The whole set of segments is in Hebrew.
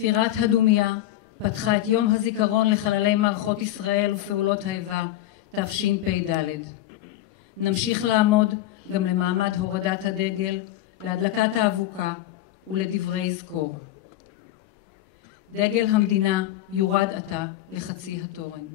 ספירת הדומיה פתחה את יום הזיכרון לחללי מערכות ישראל ופעולות האיבה תשפ"ד. נמשיך לעמוד גם למעמד הורדת הדגל, להדלקת האבוקה ולדברי זכור. דגל המדינה יורד עתה לחצי התורן.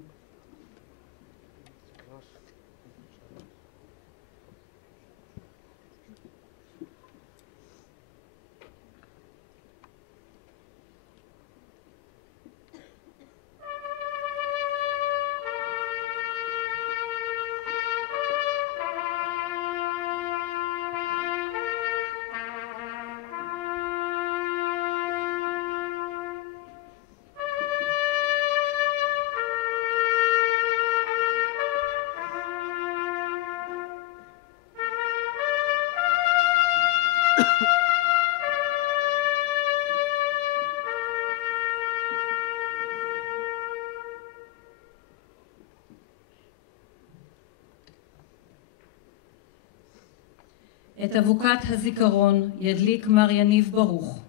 את אבוקת הזיכרון ידליק מר יניב ברוך,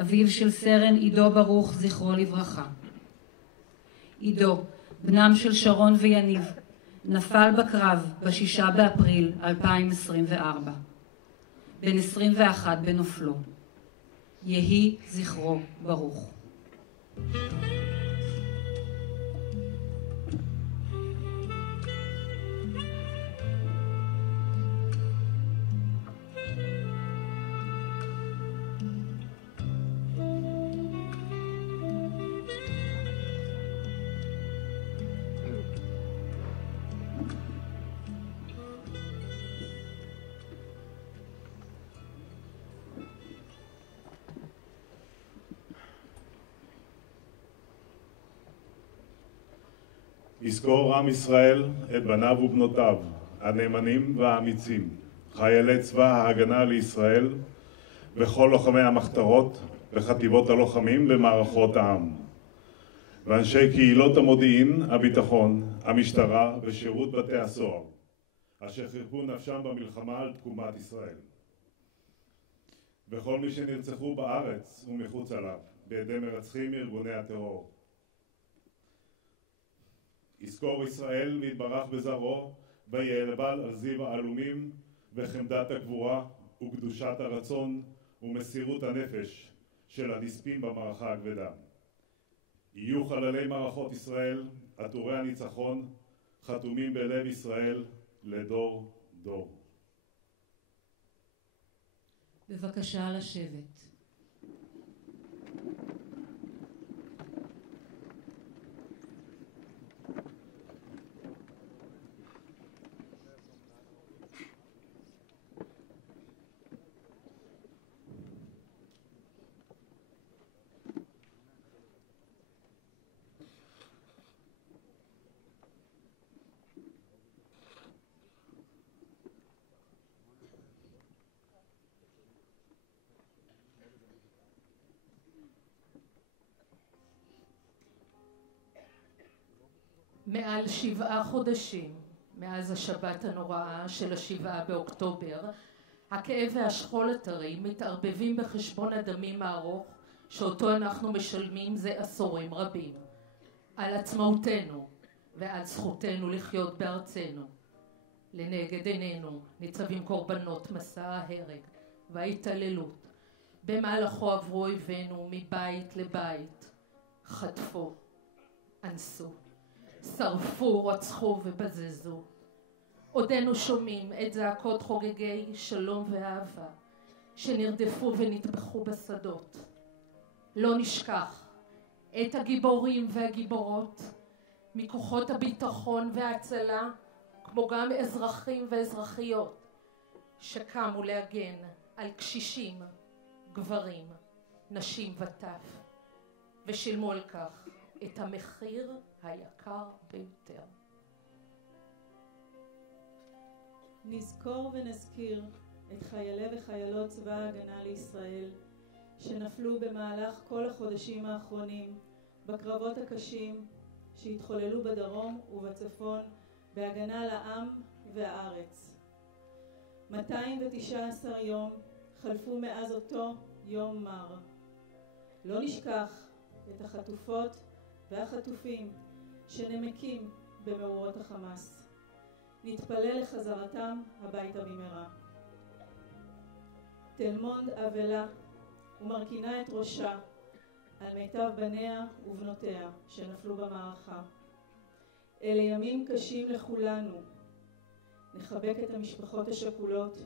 אביו של סרן עידו ברוך, זכרו לברכה. עידו, בנם של שרון ויניב, נפל בקרב ב6 באפריל 2024, בן 21 בנופלו. יהי זכרו ברוך. יזכור עם ישראל את בניו ובנותיו, הנאמנים והאמיצים, חיילי צבא ההגנה לישראל וכל לוחמי המחתרות וחטיבות הלוחמים במערכות העם, ואנשי קהילות המודיעין, הביטחון, המשטרה ושירות בתי הסוהר, אשר חירפו נפשם במלחמה על תקומת ישראל. וכל מי שנרצחו בארץ ומחוץ עליו בידי מרצחים מארגוני הטרור. יזכור ישראל ויתברך בזרעו ויעלבל על זיו העלומים וחמדת הגבורה וקדושת הרצון ומסירות הנפש של הנספים במערכה הכבדה. יהיו חללי מערכות ישראל, עטורי הניצחון, חתומים בלב ישראל לדור דור. בבקשה לשבת. מעל 7 חודשים מאז השבת הנוראה של 7 באוקטובר, הכאב והשכול הטרי מתערבבים בחשבון הדמים הארוך שאותו אנחנו משלמים זה עשורים רבים, על עצמאותנו ועל זכותנו לחיות בארצנו. לנגד עינינו ניצבים קורבנות מסע ההרג וההתעללות, במהלכו עברו אויבינו מבית לבית, חטפו, אנסו, שרפו, רצחו ובזזו. עודנו שומעים את זעקות חוגגי שלום ואהבה שנרדפו ונטבחו בשדות. לא נשכח את הגיבורים והגיבורות מכוחות הביטחון וההצלה, כמו גם אזרחים ואזרחיות שקמו להגן על קשישים, גברים, נשים וטף, ושילמו על כך את המחיר היקר ביותר. נזכור ונזכיר את חיילי וחיילות צבא ההגנה לישראל שנפלו במהלך כל החודשים האחרונים בקרבות הקשים שהתחוללו בדרום ובצפון בהגנה לעם והארץ. 219 יום חלפו מאז אותו יום מר. לא נשכח את החטופות והחטופים שנמקים במאורות החמאס. נתפלל לחזרתם הביתה במהרה. תל מונד אבלה ומרכינה את ראשה על מיטב בניה ובנותיה שנפלו במערכה. אלה ימים קשים לכולנו. נחבק את המשפחות השכולות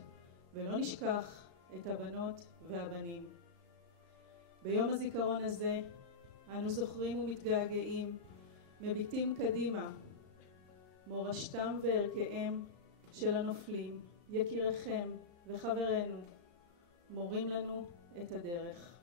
ולא נשכח את הבנות והבנים. ביום הזיכרון הזה אנו זוכרים ומתגעגעים, מביטים קדימה, מורשתם וערכיהם של הנופלים, יקיריכם וחברינו, מורים לנו את הדרך.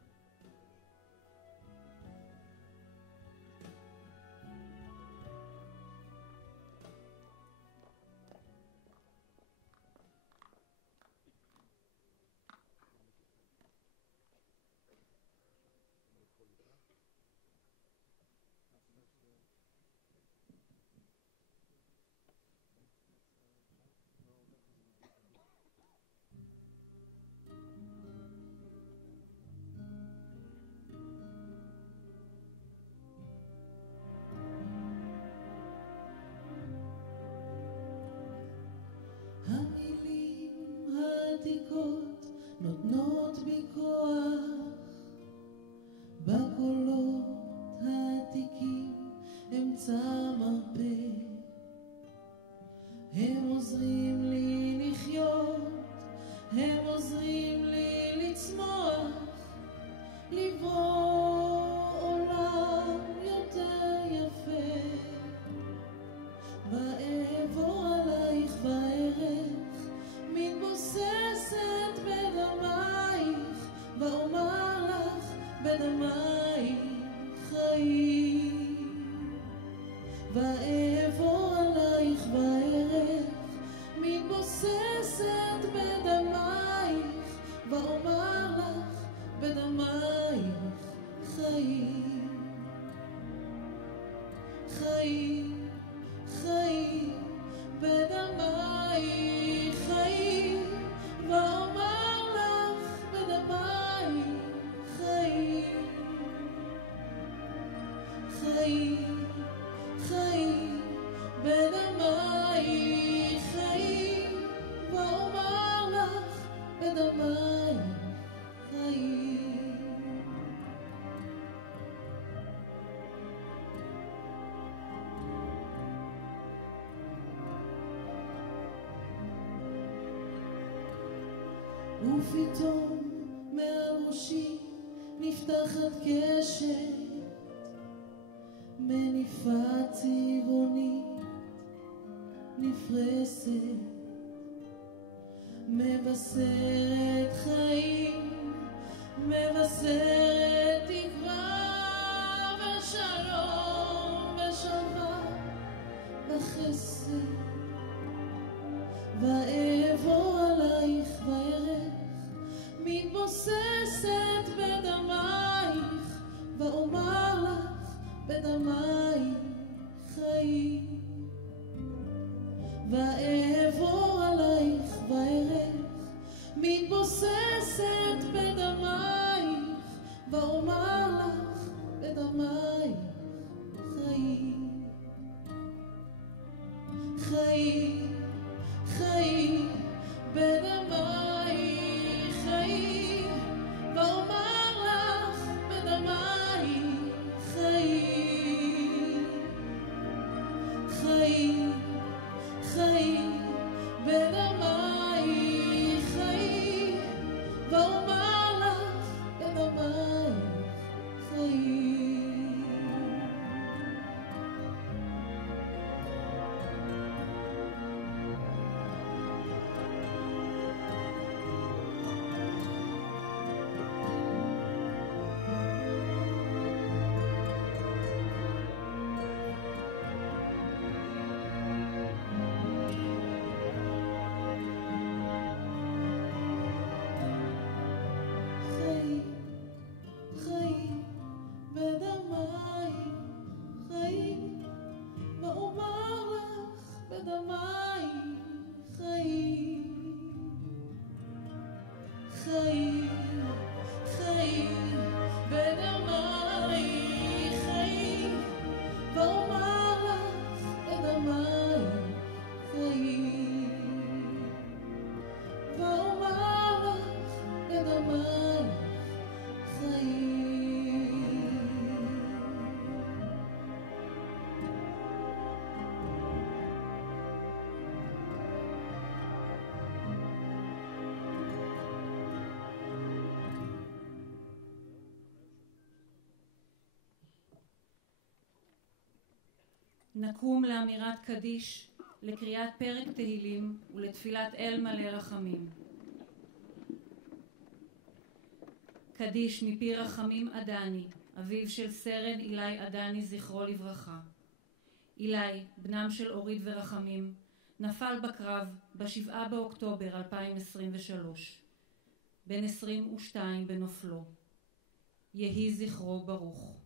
המילים העתיקות נותנות בי כוח, בקולות העתיקים אמצע מרפא, הם עוזרים לי לחיות, הם עוזרים לי לצמוח, לברוא עולם יותר יפה, ואעבור עלייך בערך, מתבוססת בדמייך, ואומר לך בדמייך חיים. ואעבור עלייך בערך, מתבוססת בדמייך, ואומר לך בדמייך חיים. חיים, חיים, בדמייך חיים, ואומר לך בדמייך חיים. חיים, חיים, בדמייך חיים, ואומר לך בדמייך חיים. ופתאום מעל ראשי נפתחת קשת, מניפה צבעונית נפרסת, מבשרת חיים, מבשרת תקווה ושלום ושלווה וחסד. ואעבור עלייך בערך, מתבוססת בדמייך, ואומר לך בדמייך חיים. ואעבור עלייך וארך, מתבוססת בדמייך, ואומר לך בדמייך חיים. חיים, חיים, בדמייך חיים, ואומר לך בדמייך חיים. חיים, חיים, בדמייך חיים, ואומר לך בדמייך חיים. נקום לאמירת קדיש, לקריאת פרק תהילים ולתפילת אל מלא רחמים. קדיש מפי רחמים עדני, אביו של סרן אילי עדני זכרו לברכה. אילי, בנם של אורית ורחמים, נפל בקרב ב7 באוקטובר 2023, בן 22 בנופלו. יהי זכרו ברוך.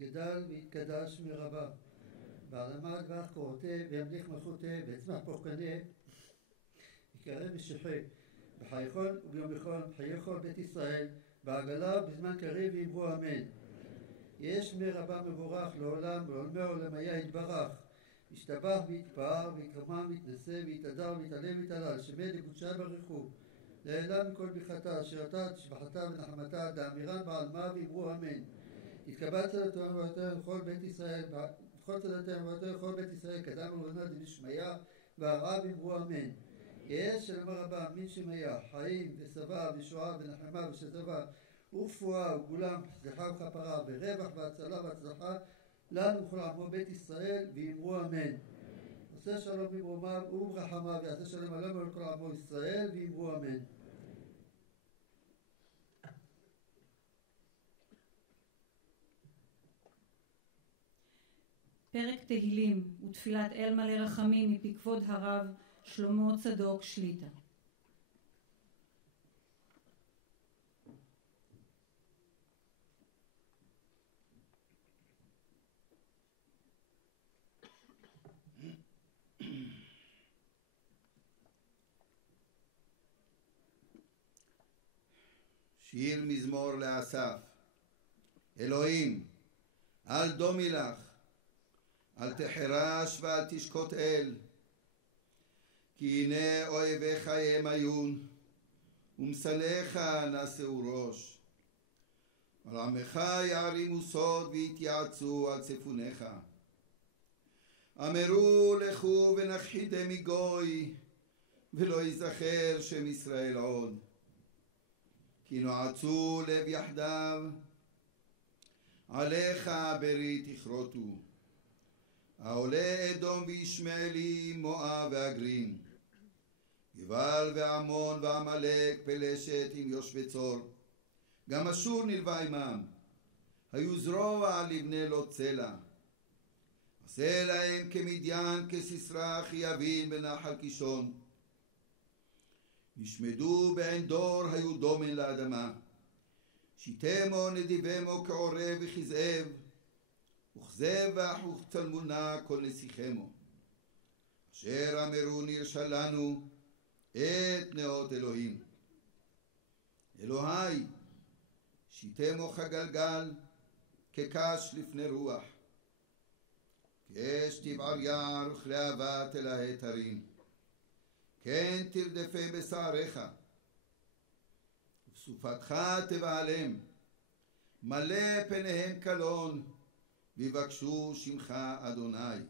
גדל והתקדש מרבה, בעלמד ואך קורותיו, וימליך מלכותיו, ויצמח פורקנה, יקרא משיחי, בחייכון וביום יחון, חיי כל בית ישראל, בעגלה בזמן קריב ויאמרו אמן. יש מרבה מבורך לעולם, ולעולמי עולמיה יתברך, ישתבח ויתפאר, ויתרומם ויתנשא, ויתהדר ויתעלה ויתהלל, שמי לקודשה ברכו, לעילם מכל ברכתה, שירתה, תשבחתה ונחמתה, דאמירן בעלמה ויאמרו אמן. יתקבע צלתו וברכתו לכל בית ישראל, וכל צלתו וברכתו לכל בית ישראל, קדם ולבנה דמשמיא, והרעה ואמרו אמן. יהיה שלום רבה, מן שמיה, חיים ושבע ושועה ונחמה ושזבה, ורפואה וגולם, סליחה וכפרה, ורווח והצלה והצלחה, לנו וכל עמו בית ישראל, ואמרו אמן. עושה שלום במרומיו וברחמיו, ויעשה שלום עלינו ולכל עמו ישראל, ואמרו אמן. פרק תהילים ותפילת אל מלא רחמים מפי כבוד הרב שלמה צדוק שליטה. שיר מזמור לאסף. אלוהים, אל דומי לך, אל תחרש ואל תשקוט אל, כי הנה אויביך ימיון, ומשנאיך נשאו ראש. על עמך יערימו סוד ויתייעצו על צפוניך. אמרו לכו ונכחידם מגוי, ולא יזכר שם ישראל עוד. כי נועצו לב יחדיו, עליך ברית תכרותו. העולה אדום וישמעאלי, מואב והגרים, גבל ועמון ועמלק, פלשת עם יושבי צור, גם אשור נלווה עמם, היו זרוע לבני לוט צלע. עשה להם כמדיין, כסיסרא, חייבין בנחל קישון. נשמדו בעין דור, היו דומן לאדמה, שיתמו נדיבמו כעורב וכזאב, וכזבח וכצלמונה כל נסיכמו. אשר אמרו נרשה לנו את נאות אלוהים. אלוהי, שיתמו כגלגל, כקש לפני רוח. כאש תבער יער וכלהבה תלהט הרים. כן תרדפה בשעריך, ובסופתך תבהלם, מלא פניהם קלון, ויבקשו שמך אדוני.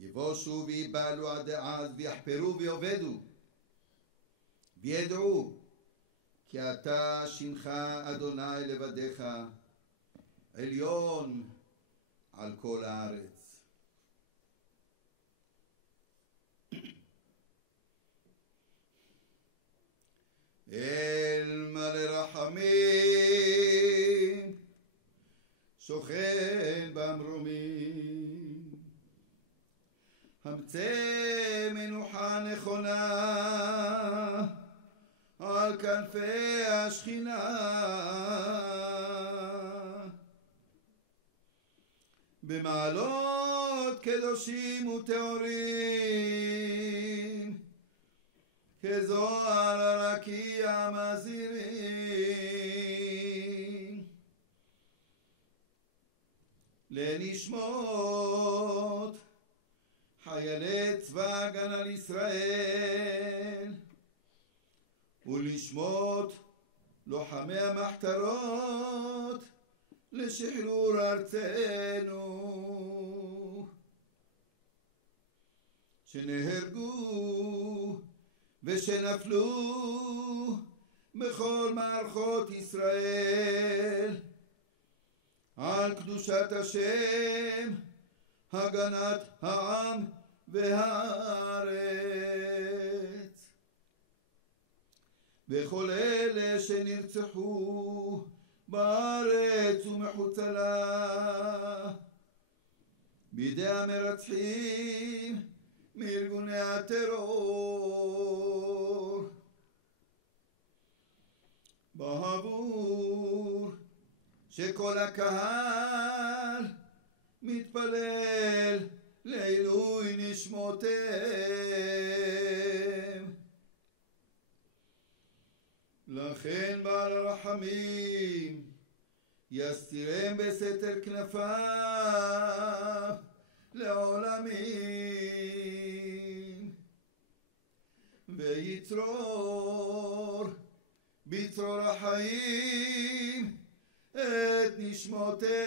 יבושו ויבלו עד אז, ויחפרו ויאבדו, וידעו כי אתה שמך אדוני לבדך, עליון על כל הארץ. אל מלא רחמים, שוכן במרומים, המצא מנוחה נכונה על כנפי השכינה. במעלות קדושים וטהורים, כזוהר הרקיע מזהירים. לנשמות חיילי צבא הגנה לישראל, ולשמות לוחמי המחתרות לשחרור ארצנו, שנהרגו ושנפלו בכל מערכות ישראל, על קדושת השם, הגנת העם והארץ. וכל אלה שנרצחו בארץ ומחוצה לה, בידי המרצחים מארגוני הטרור, בעבור שכל הקהל מתפלל לעילוי נשמותיהם. לכן בעל הרחמים יסתירם בסתר כנפיו לעולמים, ויצרור בצרור החיים את נשמותיהם.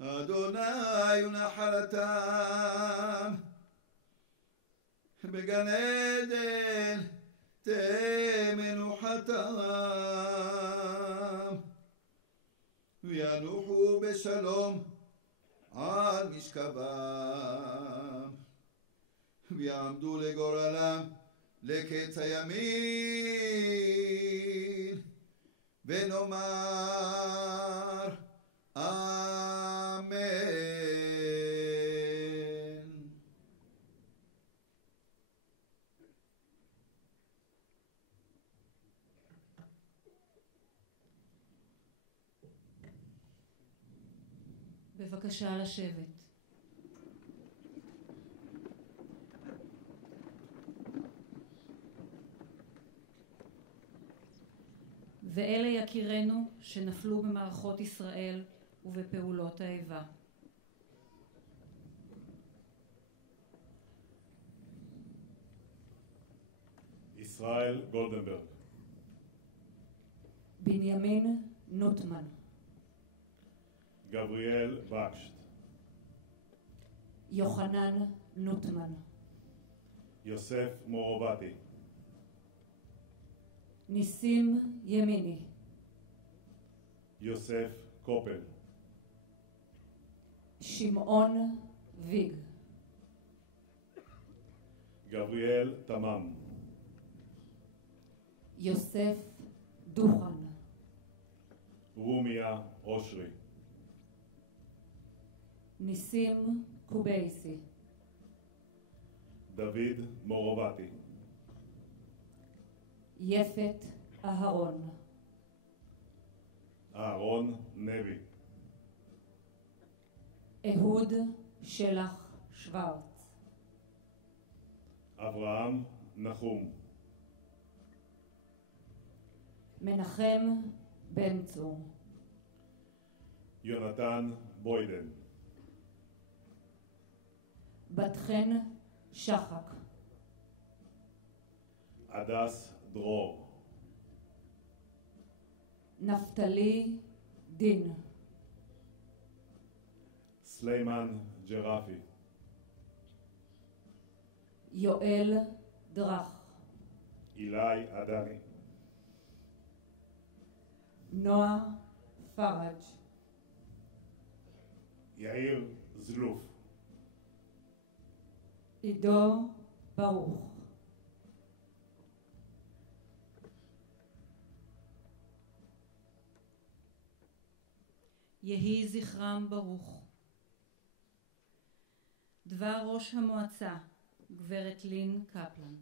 אדוני הוא נחלתם, בגן עדן תהא מנוחתם, וינוחו בשלום על משכבם, ויעמדו לגורלם לקץ הימים, ונאמר אמן. בבקשה לשבת. ואלה יקירנו שנפלו במערכות ישראל ובפעולות האיבה. ישראל גולדנברג, בנימין נוטמן, גבריאל וקשט, יוחנן נוטמן, יוסף מורובטי, ניסים ימיני, יוסף קופל, שמעון ויג, גבריאל תמם, יוסף דוכן, רומיה אושרי, ניסים קובייסי, דוד מורובטי, יפת אהרון. אהרון נבי. אהוד שלח שוורץ. אברהם נחום. מנחם בן צור. יונתן בוידן. בת חן שחק. הדס דרור. נפתלי דין. סליימן ג'רפי. יואל דרך. אילי עדני. נועה פרג'. יאיר זלוף. עידו ברוך. יהי זכרם ברוך. דבר ראש המועצה, גברת לין קפלן.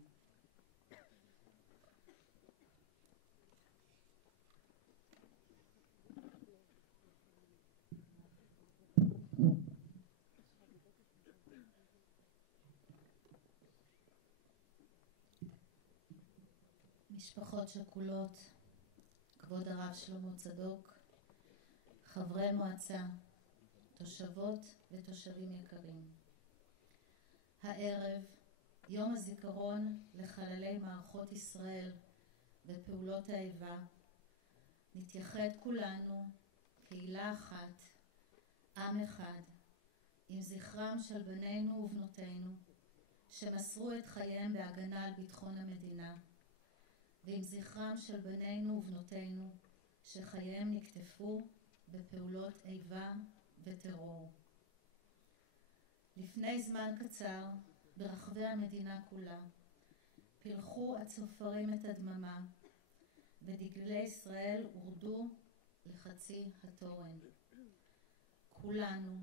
משפחות שכולות, כבוד הרב שלמה צדוק, חברי מועצה, תושבות ותושבים יקרים. הערב, יום הזיכרון לחללי מערכות ישראל ופעולות האיבה, נתייחד כולנו, קהילה אחת, עם אחד, עם זכרם של בנינו ובנותינו, שמסרו את חייהם בהגנה על ביטחון המדינה, ועם זכרם של בנינו ובנותינו, שחייהם נקטפו בפעולות איבה וטרור. לפני זמן קצר, ברחבי המדינה כולה, פילחו הצופרים את הדממה, ודגלי ישראל הורדו לחצי התורן. כולנו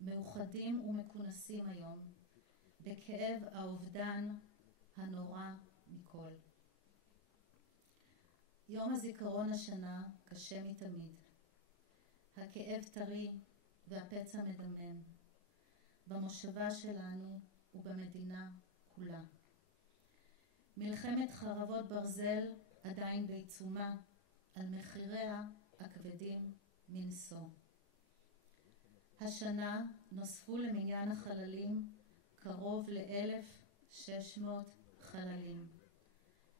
מאוחדים ומכונסים היום, בכאב האובדן הנורא מכל. יום הזיכרון השנה קשה מתמיד. הכאב טרי והפצע מדמם, במושבה שלנו ובמדינה כולה. מלחמת חרבות ברזל עדיין בעיצומה, על מחיריה הכבדים מנשוא. השנה נוספו למניין החללים קרוב ל-1,600 חללים.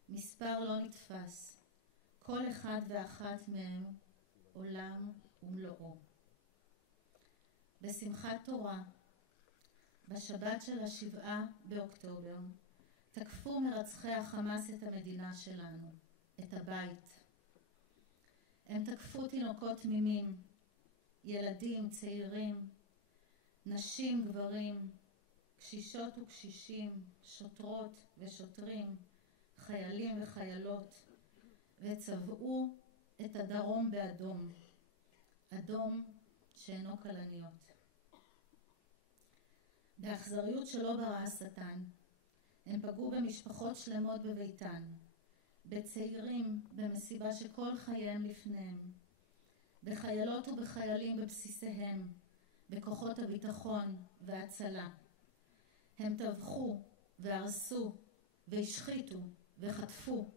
מספר לא נתפס, כל אחד ואחת מהם עולם ומלואו. בשמחת תורה, בשבת של 7 באוקטובר, תקפו מרצחי החמאס את המדינה שלנו, את הבית. הם תקפו תינוקות תמימים, ילדים, צעירים, נשים, גברים, קשישות וקשישים, שוטרות ושוטרים, חיילים וחיילות, וצבעו את הדרום באדום, אדום שאינו כלניות. באכזריות שלא ברא השטן, הם פגעו במשפחות שלמות בביתן, בצעירים במסיבה שכל חייהם לפניהם, בחיילות ובחיילים בבסיסיהם, בכוחות הביטחון וההצלה. הם טבחו והרסו והשחיתו וחטפו.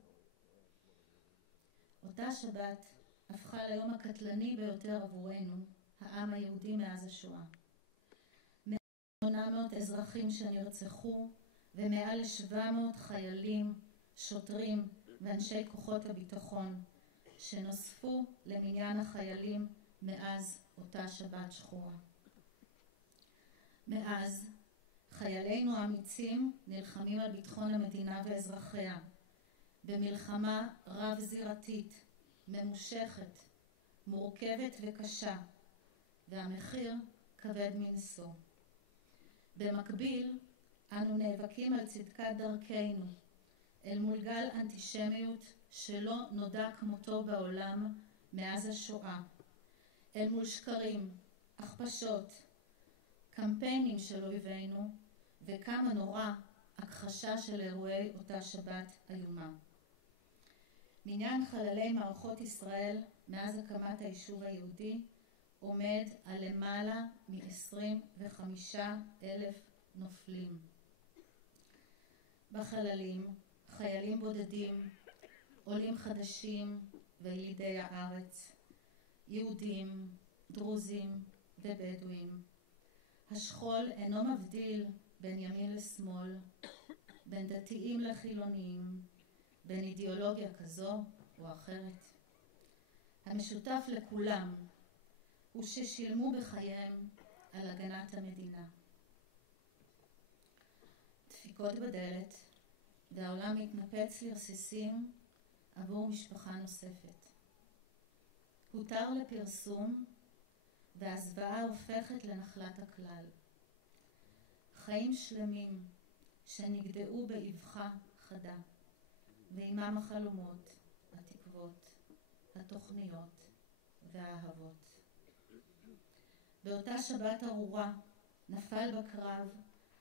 אותה שבת הפכה ליום הקטלני ביותר עבורנו, העם היהודי, מאז השואה. 800 אזרחים שנרצחו ומעל ל-700 חיילים, שוטרים ואנשי כוחות הביטחון שנוספו למניין החיילים מאז אותה שבת שחורה. מאז חיילינו האמיצים נלחמים על ביטחון המדינה ואזרחיה במלחמה רב-זירתית, ממושכת, מורכבת וקשה, והמחיר כבד מנשוא. במקביל, אנו נאבקים על צדקת דרכנו, אל מול גל אנטישמיות שלא נודע כמותו בעולם מאז השואה, אל מול שקרים, הכפשות, קמפיינים של אויבינו, וכמה נורא הכחשה של אירועי אותה שבת איומה. מניין חללי מערכות ישראל מאז הקמת היישוב היהודי עומד על למעלה מ-25,000 נופלים. בחללים חיילים בודדים, עולים חדשים וילידי הארץ, יהודים, דרוזים ובדואים. השכול אינו מבדיל בין ימין לשמאל, בין דתיים לחילוניים, בין אידיאולוגיה כזו או אחרת. המשותף לכולם הוא ששילמו בחייהם על הגנת המדינה. דפיקות בדלת והעולם מתנפץ לרסיסים עבור משפחה נוספת. הותר לפרסום והזוועה הופכת לנחלת הכלל. חיים שלמים שנגדעו באבחה חדה, ועימם החלומות, התקוות, התוכניות והאהבות. באותה שבת ארורה נפל בקרב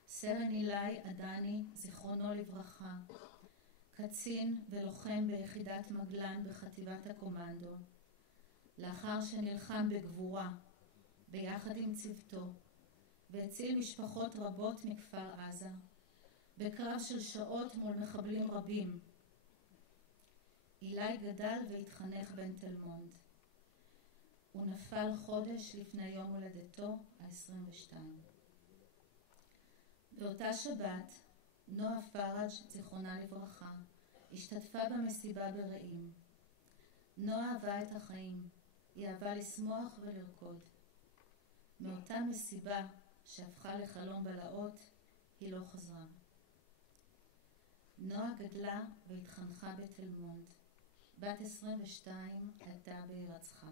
סרן אילי עדני, זיכרונו לברכה, קצין ולוחם ביחידת מגלן בחטיבת הקומנדו, לאחר שנלחם בגבורה ביחד עם צוותו והציל משפחות רבות מכפר עזה בקרב של שעות מול מחבלים רבים. אילי גדל והתחנך בן תל מונד. הוא נפל חודש לפני יום הולדתו ה-22. באותה שבת נועה פרג' זיכרונה לברכה השתתפה במסיבה ברעים. נועה אהבה את החיים, היא אהבה לשמוח ולרקוד. מאותה מסיבה שהפכה לחלום בלהות היא לא חזרה. נועה גדלה והתחנכה בתל מונד. בת 22 הייתה בהירצחה.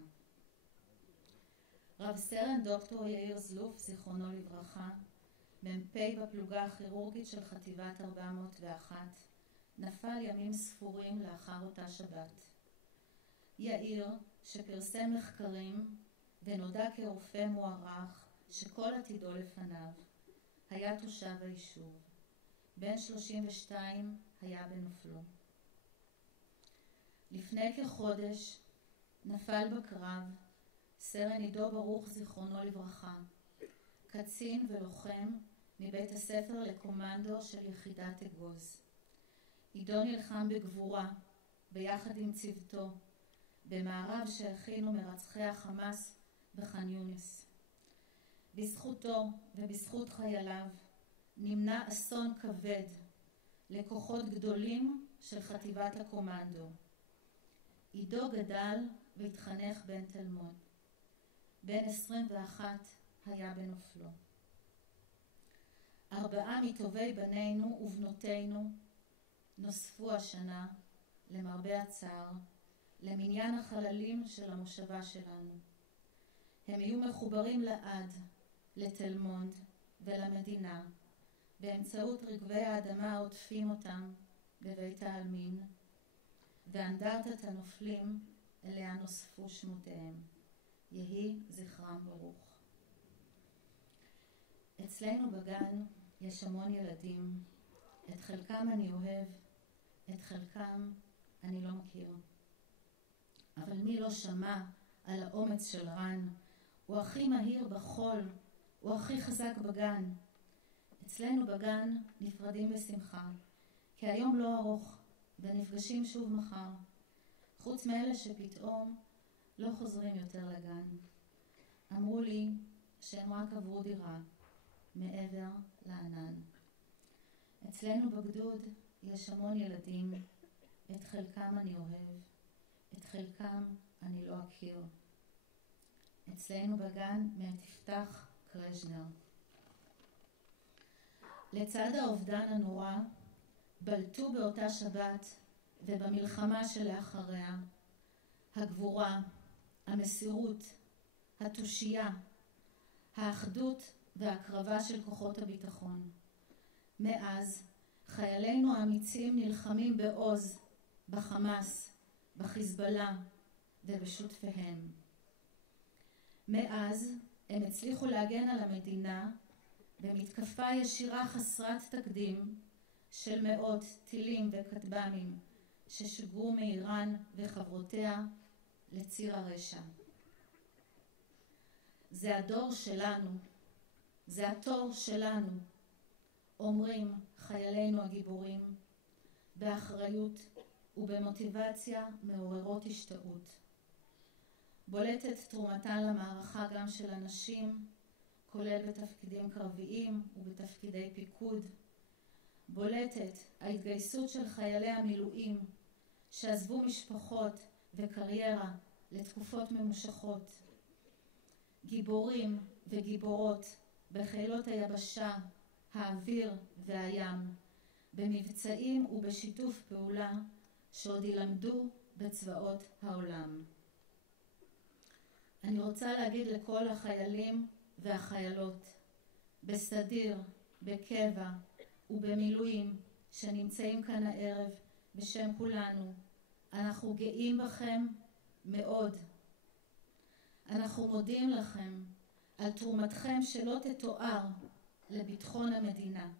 רב סרן דוקטור יאיר זלוף זיכרונו לברכה, מ"פ בפלוגה הכירורגית של חטיבת 401, נפל ימים ספורים לאחר אותה שבת. יאיר, שפרסם מחקרים ונודע כרופא מוערך שכל עתידו לפניו, היה תושב היישוב. בן 32 היה בנופלו. לפני כחודש נפל בקרב סרן עידו ברוך זיכרונו לברכה, קצין ולוחם מבית הספר לקומנדו של יחידת אגוז. עידו נלחם בגבורה ביחד עם צוותו במערב שהכינו מרצחי החמאס בח'אן יונס. בזכותו ובזכות חייליו נמנע אסון כבד לכוחות גדולים של חטיבת הקומנדו. עידו גדל והתחנך בן תל מונד. בן 21 היה בנופלו. 4 מטובי בנינו ובנותינו נוספו השנה, למרבה הצער, למניין החללים של המושבה שלנו. הם יהיו מחוברים לעד, לתל מונד ולמדינה, באמצעות רגבי האדמה העוטפים אותם בבית העלמין, ואנדרטת הנופלים אליה נוספו שמותיהם. יהי זכרם ברוך. אצלנו בגן יש המון ילדים, את חלקם אני אוהב, את חלקם אני לא מכיר. אבל מי לא שמע על האומץ של רן? הוא הכי מהיר בחול, הוא הכי חזק בגן. אצלנו בגן נפרדים בשמחה, כי היום לא ארוך ונפגשים שוב מחר, חוץ מאלה שפתאום לא חוזרים יותר לגן. אמרו לי שהם רק עברו דירה מעבר לענן. אצלנו בגדוד יש המון ילדים, את חלקם אני אוהב, את חלקם אני לא אכיר. אצלנו בגן מאת יפתח קרז'נר. לצד האובדן הנורא בלטו באותה שבת ובמלחמה שלאחריה הגבורה, המסירות, התושייה, האחדות וההקרבה של כוחות הביטחון. מאז חיילינו האמיצים נלחמים בעוז בחמאס, בחיזבאללה ובשותפיהם. מאז הם הצליחו להגן על המדינה במתקפה ישירה חסרת תקדים של מאות טילים וכטב"מים ששוגרו מאיראן וחברותיה לציר הרשע. זה הדור שלנו, זה התור שלנו, אומרים חיילינו הגיבורים, באחריות ובמוטיבציה מעוררות השתאות. בולטת תרומתן למערכה גם של אנשים, כולל בתפקידים קרביים ובתפקידי פיקוד. בולטת ההתגייסות של חיילי המילואים שעזבו משפחות וקריירה לתקופות ממושכות. גיבורים וגיבורות בחילות היבשה, האוויר והים, במבצעים ובשיתוף פעולה שעוד ילמדו בצבאות העולם. אני רוצה להגיד לכל החיילים והחיילות, בסדיר, בקבע ובמילואים שנמצאים כאן הערב בשם כולנו, אנחנו גאים בכם מאוד. אנחנו מודים לכם על תרומתכם שלא תתואר לביטחון המדינה.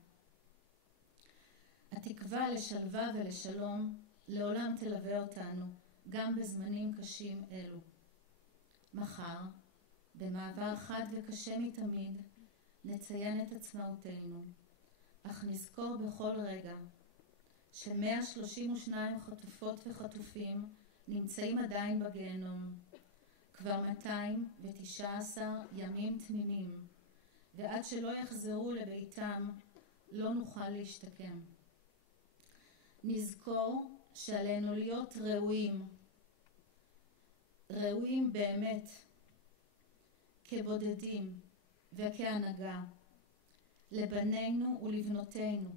התקווה לשלווה ולשלום לעולם תלווה אותנו גם בזמנים קשים אלו. מחר, במעבר חד וקשה מתמיד, נציין את עצמאותנו, אך נזכור בכל רגע ש132 חטופות וחטופים נמצאים עדיין בגיהנום, כבר 219 ימים תמימים, ועד שלא יחזרו לביתם לא נוכל להשתקם. נזכור שעלינו להיות ראויים באמת, כבודדים וכהנהגה, לבנינו ולבנותינו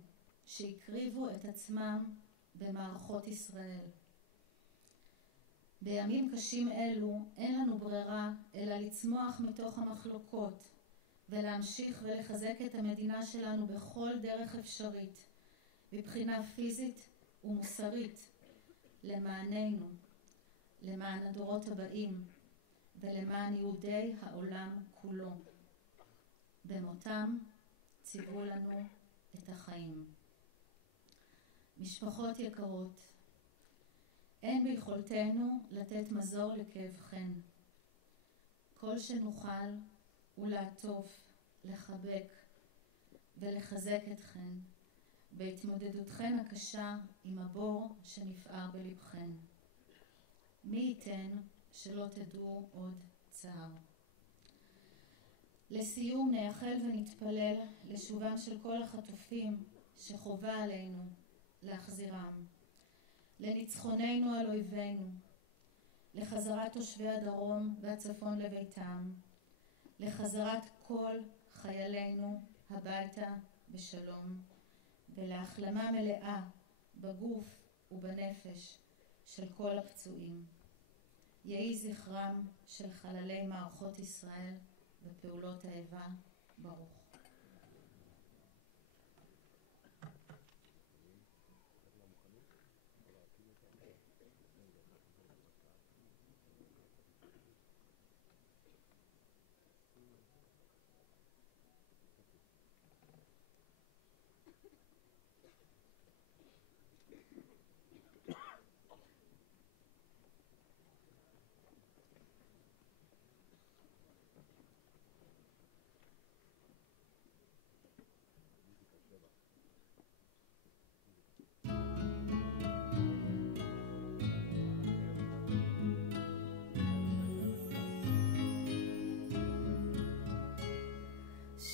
שהקריבו את עצמם במערכות ישראל. בימים קשים אלו אין לנו ברירה אלא לצמוח מתוך המחלוקות ולהמשיך ולחזק את המדינה שלנו בכל דרך אפשרית, מבחינה פיזית ומוסרית, למעננו, למען הדורות הבאים ולמען יהודי העולם כולו. במותם ציוו לנו את החיים. משפחות יקרות, אין ביכולתנו לתת מזור לכאבכן. כל שנוכל הוא לעטוף, לחבק ולחזק אתכן בהתמודדותכן הקשה עם הבור שנפער בלבכן. מי ייתן שלא תדעו עוד צער. לסיום נייחל ונתפלל לשובם של כל החטופים שחובה עלינו להחזירם, לניצחוננו על אויבינו, לחזרת תושבי הדרום והצפון לביתם, לחזרת כל חיילינו הביתה בשלום, ולהחלמה מלאה בגוף ובנפש של כל הפצועים. יהי זכרם של חללי מערכות ישראל בפעולות האיבה ברוך.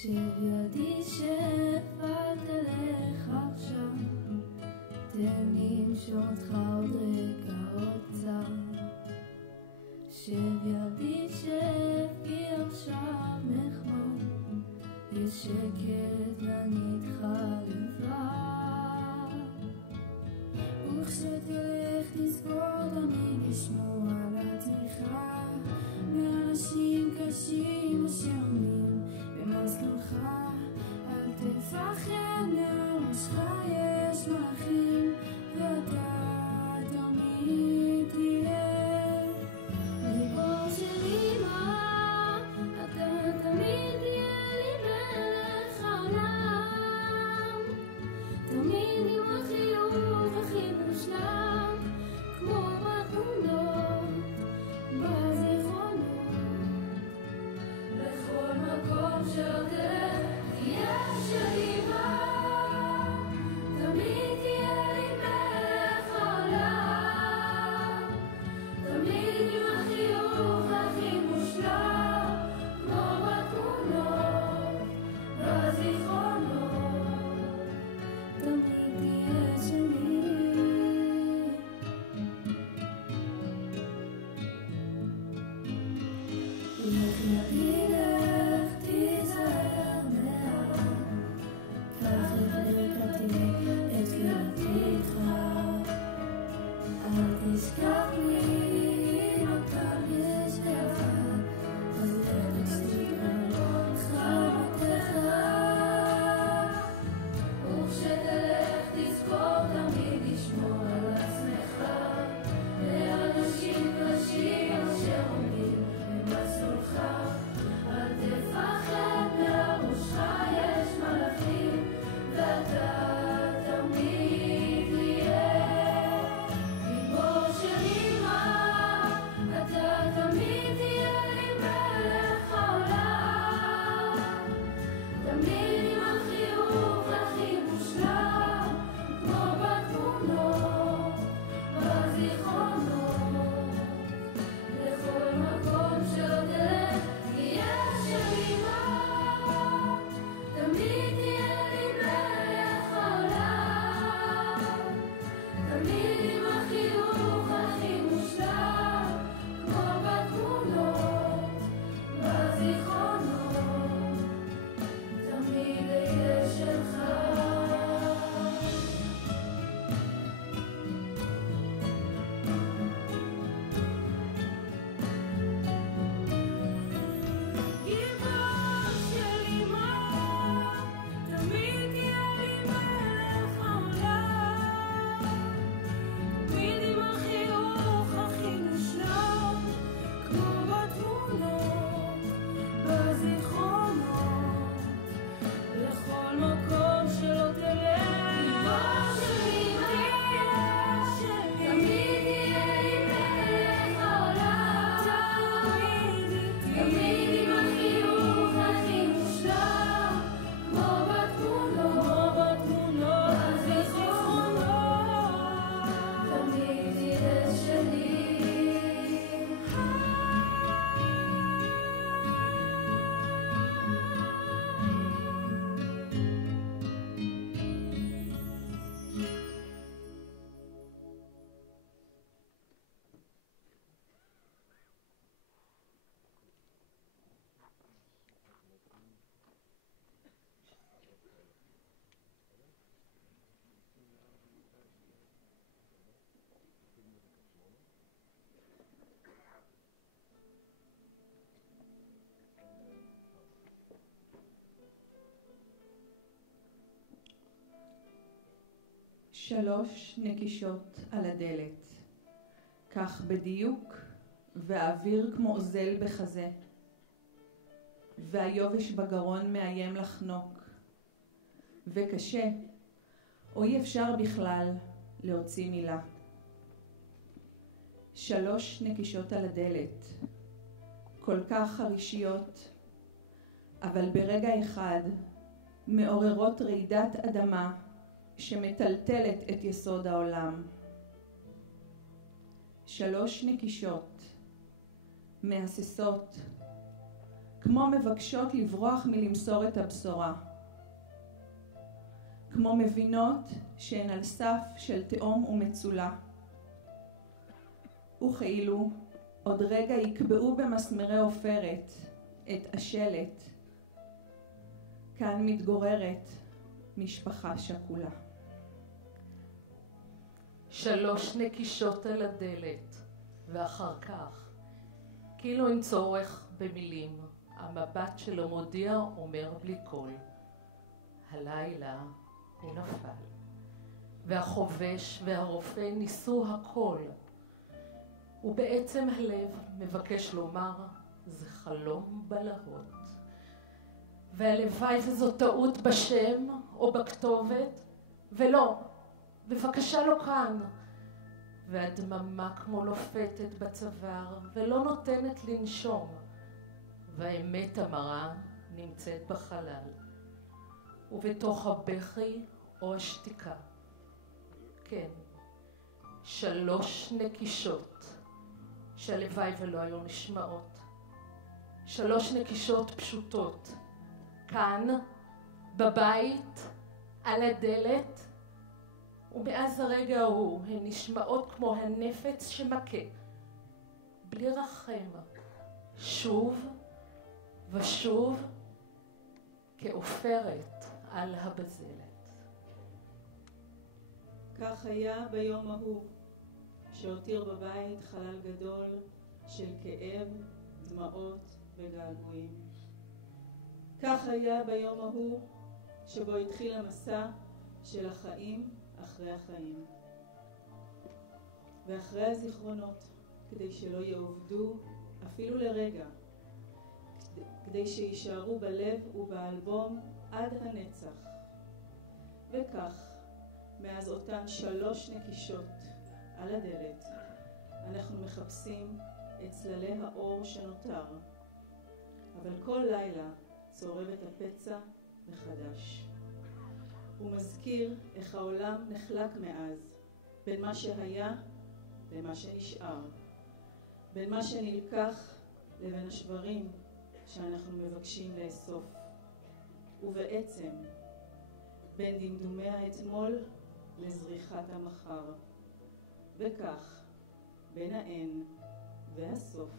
שב ידי שב אל תלך עכשיו, תן לי למשוך אותך עוד רגע עוד קצת. שב ידי שב כי עכשיו נחמד, יש שקט ואני איתך לבד. וכשתלך תזכור תמיד לשמור על עצמך מאנשים קשים אשר עומדים במזכרך. אל תפחד, מעל ראשך יש מלאכים ואתה תמיד תהיה גיבור של אמא. אתה תמיד תהיה לי מלך העולם, תמיד עם החיוך הכי מושלם. 3 נקישות על הדלת, כך בדיוק, והאוויר כמו אוזל בחזה, והיובש בגרון מאיים לחנוק, וקשה, או אי אפשר בכלל להוציא מילה. 3 נקישות על הדלת, כל כך חרישיות, אבל ברגע אחד מעוררות רעידת אדמה שמטלטלת את יסוד העולם. 3 נקישות, מהססות, כמו מבקשות לברוח מלמסור את הבשורה, כמו מבינות שהן על סף של תהום ומצולה, וכאילו עוד רגע יקבעו במסמרי עופרת את השלט, כאן מתגוררת משפחה שכולה. 3 נקישות על הדלת, ואחר כך, כאילו אין צורך במילים, המבט שלו מודיע אומר בלי קול, הלילה הוא נפל, והחובש והרופא ניסו הכל, ובעצם הלב מבקש לומר, זה חלום בלהות. והלוואי וזו טעות בשם או בכתובת, ולא, בבקשה לא כאן. והדממה כמו לופתת בצוואר, ולא נותנת לנשום, והאמת המרה נמצאת בחלל, ובתוך הבכי או השתיקה. כן, 3 נקישות, שהלוואי ולא היו נשמעות. 3 נקישות פשוטות, כאן, בבית, על הדלת, ומאז הרגע ההוא הן נשמעות כמו הנפץ שמכה, בלי רחם, שוב ושוב, כעופרת על הבזלת. כך היה ביום ההוא, שהותיר בבית חלל גדול של כאב, דמעות וגעגועים. כך היה ביום ההוא, שבו התחיל המסע של החיים אחרי החיים. ואחרי הזיכרונות, כדי שלא יעובדו אפילו לרגע, כדי שישארו בלב ובאלבום עד הנצח. וכך, מאז אותן 3 נקישות על הדלת, אנחנו מחפשים את צללי האור שנותר, אבל כל לילה צורב את הפצע מחדש. הוא מזכיר איך העולם נחלק מאז, בין מה שהיה למה שנשאר, בין מה שנלקח לבין השברים שאנחנו מבקשים לאסוף, ובעצם בין דמדומי האתמול לזריחת המחר, וכך בין האין והסוף.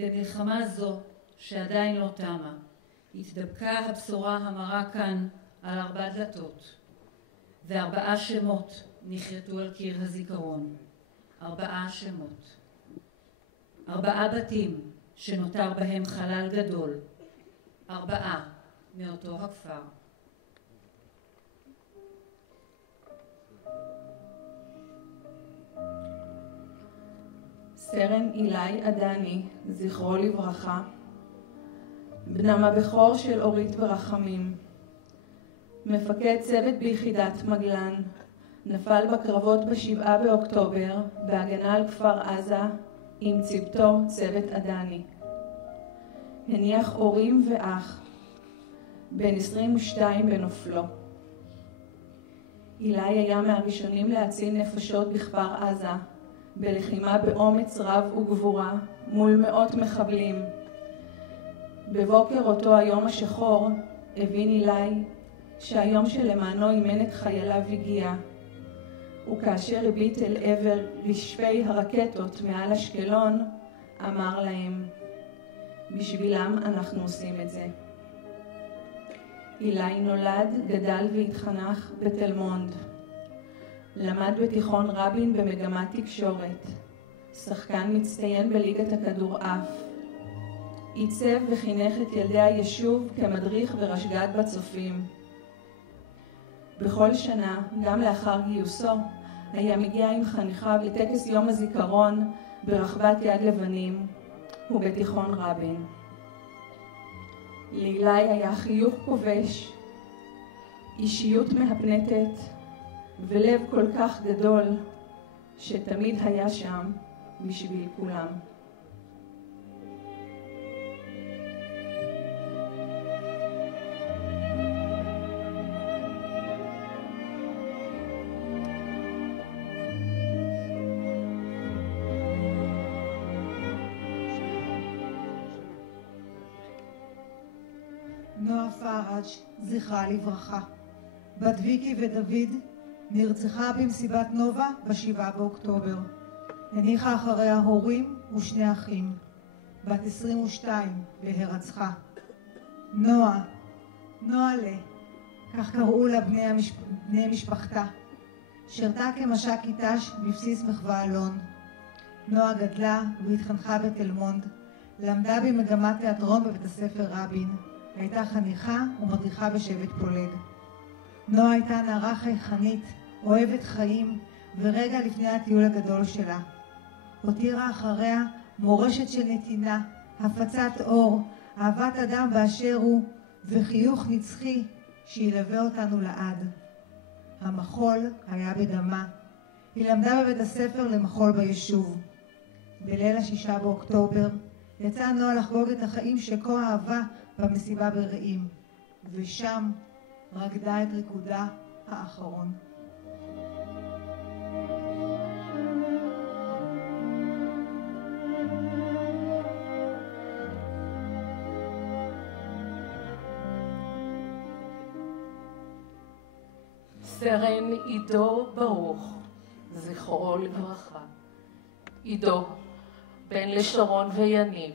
במלחמה זו, שעדיין לא תמה, התדבקה הבשורה המרה כאן על 4 דלתות, ו4 שמות נחרטו על קיר הזיכרון. 4 שמות. 4 בתים שנותר בהם חלל גדול. 4 מאותו הכפר. סרן אילי עדני, זכרו לברכה, בנם הבכור של אורית ורחמים, מפקד צוות ביחידת מגלן, נפל בקרבות ב7 באוקטובר בהגנה על כפר עזה עם צוותו צוות עדני. הניח הורים ואח, בן 22 בנופלו. אילי היה מהראשונים להציל נפשות בכפר עזה, בלחימה באומץ רב וגבורה מול מאות מחבלים. בבוקר אותו היום השחור הבין אילי שהיום שלמענו אימן את חייליו הגיע, וכאשר הביט אל עבר רשפי הרקטות מעל אשקלון, אמר להם, בשבילם אנחנו עושים את זה. אילי נולד, גדל והתחנך בתל מונד. למד בתיכון רבין במגמת תקשורת. שחקן מצטיין בליגת הכדורעף. עיצב וחינך את ילדי היישוב כמדריך ורשג"ד בצופים. בכל שנה, גם לאחר גיוסו, היה מגיע עם חניכיו לטקס יום הזיכרון ברחבת יד לבנים ובתיכון רבין. לאילי היה חיוך כובש, אישיות מהפנטת ולב כל כך גדול שתמיד היה שם בשביל כולם. נועה פראג', זכרה לברכה, בת ויקי ודוד, נרצחה במסיבת נובה ב7 באוקטובר. הניחה אחריה הורים ו2 אחים. בת 22 בהירצחה. נועה, נועלה, כך קראו לה בני משפחתה. שירתה כמש"קית ת"ש בבסיס מחווה אלון. נועה גדלה והתחנכה בתל מונד. למדה במגמת תיאטרון בבית הספר רבין. הייתה חניכה ומדריכה בשבט פולג. נועה הייתה נערה חייכנית, אוהבת חיים, ורגע לפני הטיול הגדול שלה. הותירה אחריה מורשת של נתינה, הפצת אור, אהבת אדם באשר הוא, וחיוך נצחי שילווה אותנו לעד. המחול היה בדמה. היא למדה בבית הספר למחול ביישוב. בליל 6 באוקטובר יצאה נועה לחגוג את החיים שכה אהבה במסיבה ברעים, ושם רקדה את ריקודה האחרון. סרן עידו ברוך, זכרו לברכה. עידו, בן לשרון ויניב,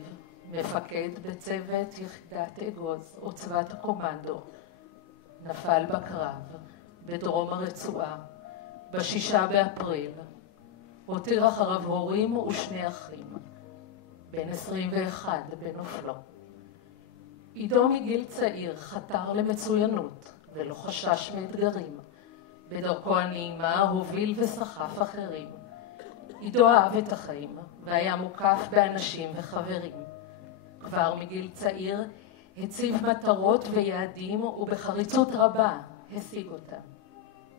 מפקד בצוות יחידת אגוז, עוצבת הקומנדו, נפל בקרב בדרום הרצועה ב6 באפריל. הותיר אחריו הורים ו2 אחים, בן 21 בנופלו. עידו מגיל צעיר חתר למצוינות ולא חשש מאתגרים. בדרכו הנעימה הוביל וסחף אחרים. עידו אהב את החיים והיה מוקף באנשים וחברים. כבר מגיל צעיר הציב מטרות ויעדים ובחריצות רבה השיג אותם.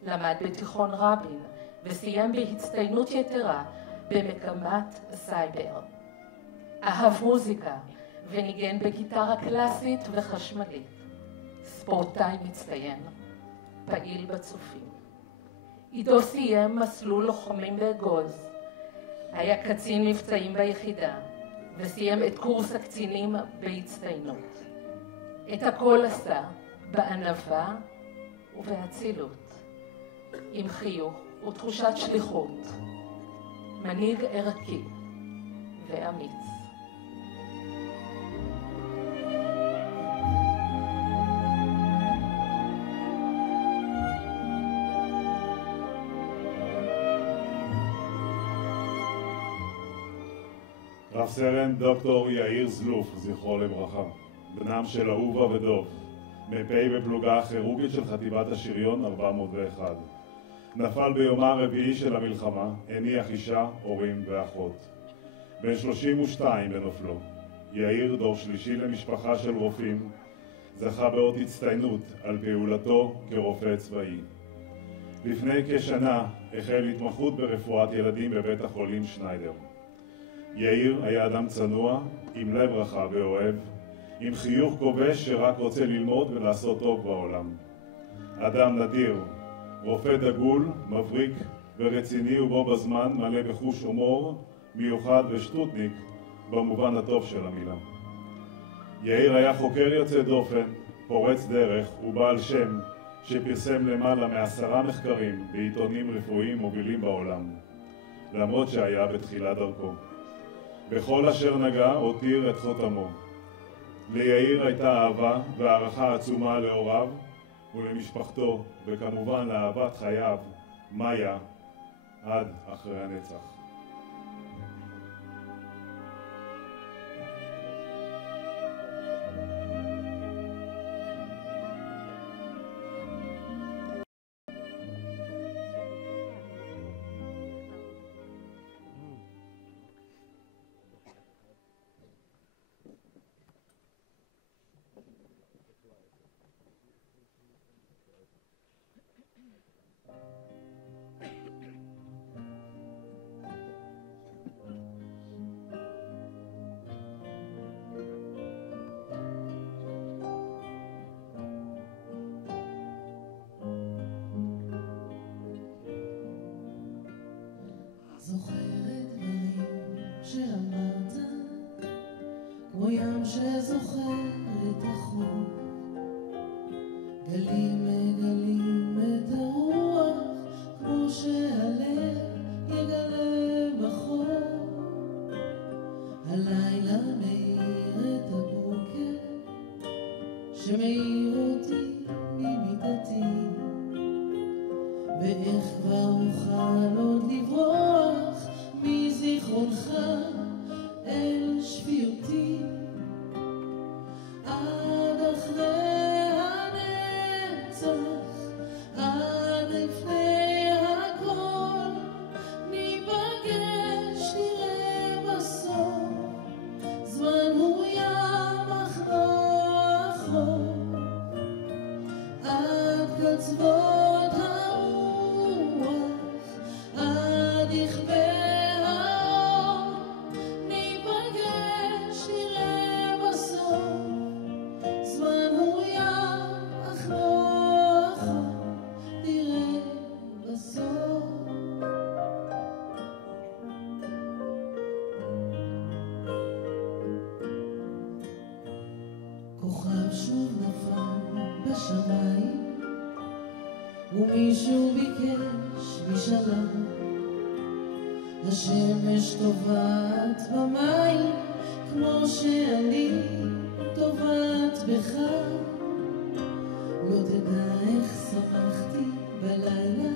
למד בתיכון רבין וסיים בהצטיינות יתרה במגמת סייבר. אהב מוזיקה וניגן בגיטרה קלאסית וחשמלית. ספורטאי מצטיין, פעיל בצופים. עידו סיים מסלול לוחמים באגוז. היה קצין מבצעים ביחידה וסיים את קורס הקצינים בהצטיינות. את הכל עשה בענווה ובאצילות, עם חיוך ותחושת שליחות, מנהיג ערכי ואמיץ. רב סרן דוקטור יאיר זלוף, זכרו לברכה, בנם של אהובה ודוב, מ"פ בפלוגה הכירורגית של חטיבת השריון 401. נפל ביומה הרביעי של המלחמה, הניח אישה, הורים ואחות. בן 32 בנופלו. יאיר, דור שלישי למשפחה של רופאים, זכה באות הצטיינות על פעולתו כרופא צבאי. לפני כשנה החל התמחות ברפואת ילדים בבית החולים שניידר. יאיר היה אדם צנוע, עם לב רחב ואוהב, עם חיוך כובש שרק רוצה ללמוד ולעשות טוב בעולם. אדם נדיר, רופא דגול, מבריק ורציני ובו בזמן מלא בחוש הומור, מיוחד ושטוטניק במובן הטוב של המילה. יאיר היה חוקר יוצא דופן, פורץ דרך ובעל שם שפרסם למעלה מ10 מחקרים בעיתונים רפואיים מובילים בעולם, למרות שהיה בתחילת דרכו. בכל אשר נגע הותיר את חותמו. ליאיר הייתה אהבה והערכה עצומה להוריו ולמשפחתו, וכמובן לאהבת חייו, מאיה, עד אחרי הנצח. זוכרת דברים שאמרת, כמו ים שזוכר את החור, גלים מגלים את הרוח, כמו שהלב יגלה בחור. הלילה מאיר את הבוקר, שמאיר אותי ממיטתי, ואיך כבר אוכל עוד לברוח מזיכרונך אל שפיותי. עד אחרי הנצח, עד לפני הכל, ניפגש נראה בסוף. זמן הוא ים אך לא אחור, עד קצוות הרוח, עד יכבה האור, ניפגש נראה בסוף. זמן הוא ים אך לא אחור, נראה בסוף. כוכב שוב נפל בשמיים, ומישהו ביקש משאלה. השמש טובעת במים, כמו שאני טובעת בך. לא תדע איך שמחתי בלילה,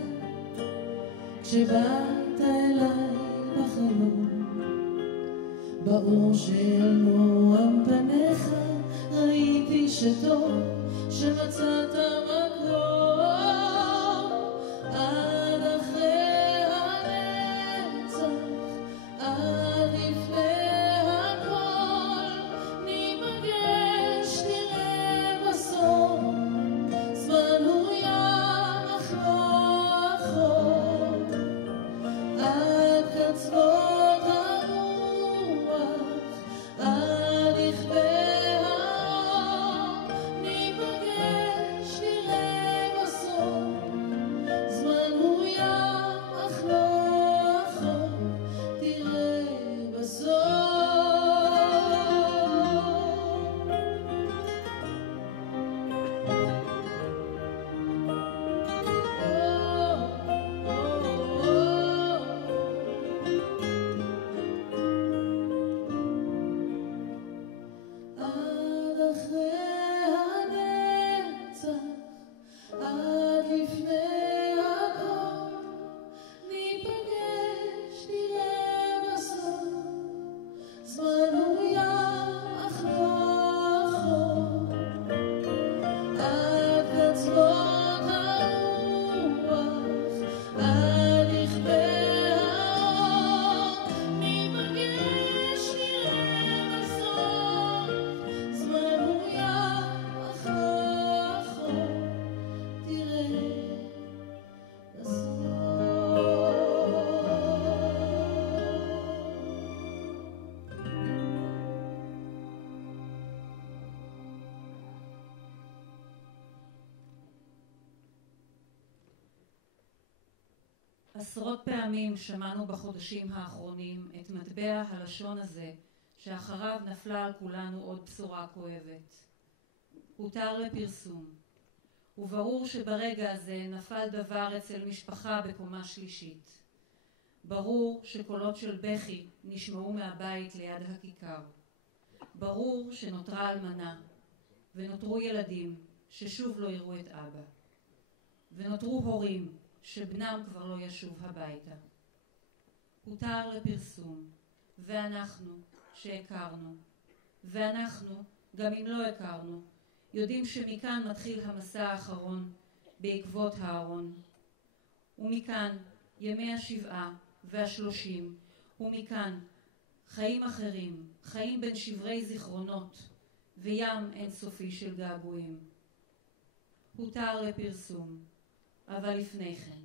כשבאת אליי בחלום. באור של נועם פניך ראיתי שטוב שמצאת מקום. עד אחרי הנצח, עד לפני הכל, ניפגש נראה בסוף. זמן הוא ים אך לא אחור, עד קצוות הרוח, עד יכבה האור, ניפגש עשרות פעמים שמענו בחודשים האחרונים את מטבע הלשון הזה, שאחריו נפלה על כולנו עוד בשורה כואבת. הותר לפרסום. וברור שברגע הזה נפל דבר אצל משפחה בקומה שלישית. ברור שקולות של בכי נשמעו מהבית ליד הכיכר. ברור שנותרה אלמנה, ונותרו ילדים ששוב לא יראו את אבא. ונותרו הורים שבנם כבר לא ישוב הביתה. הותר לפרסום, ואנחנו שהכרנו, ואנחנו, גם אם לא הכרנו, יודעים שמכאן מתחיל המסע האחרון בעקבות הארון. ומכאן ימי השבעה וה30, ומכאן חיים אחרים, חיים בין שברי זיכרונות, וים אינסופי של געגועים. הותר לפרסום, אבל לפני כן.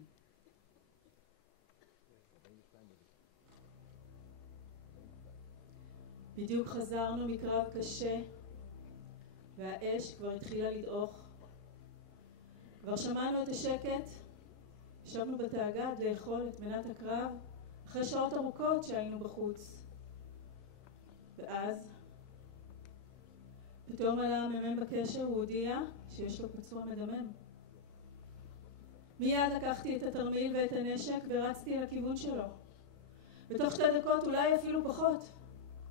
בדיוק חזרנו מקרב קשה, והאש כבר התחילה לדעוך. כבר שמענו את השקט, ישבנו בתאגד לאכול את מנת הקרב, אחרי שעות ארוכות שהיינו בחוץ. ואז, פתאום עלה המ"מ בקשר, הוא הודיע שיש לו פצוע מדמם. מיד לקחתי את התרמיל ואת הנשק ורצתי לכיוון שלו. בתוך 2 דקות, אולי אפילו פחות,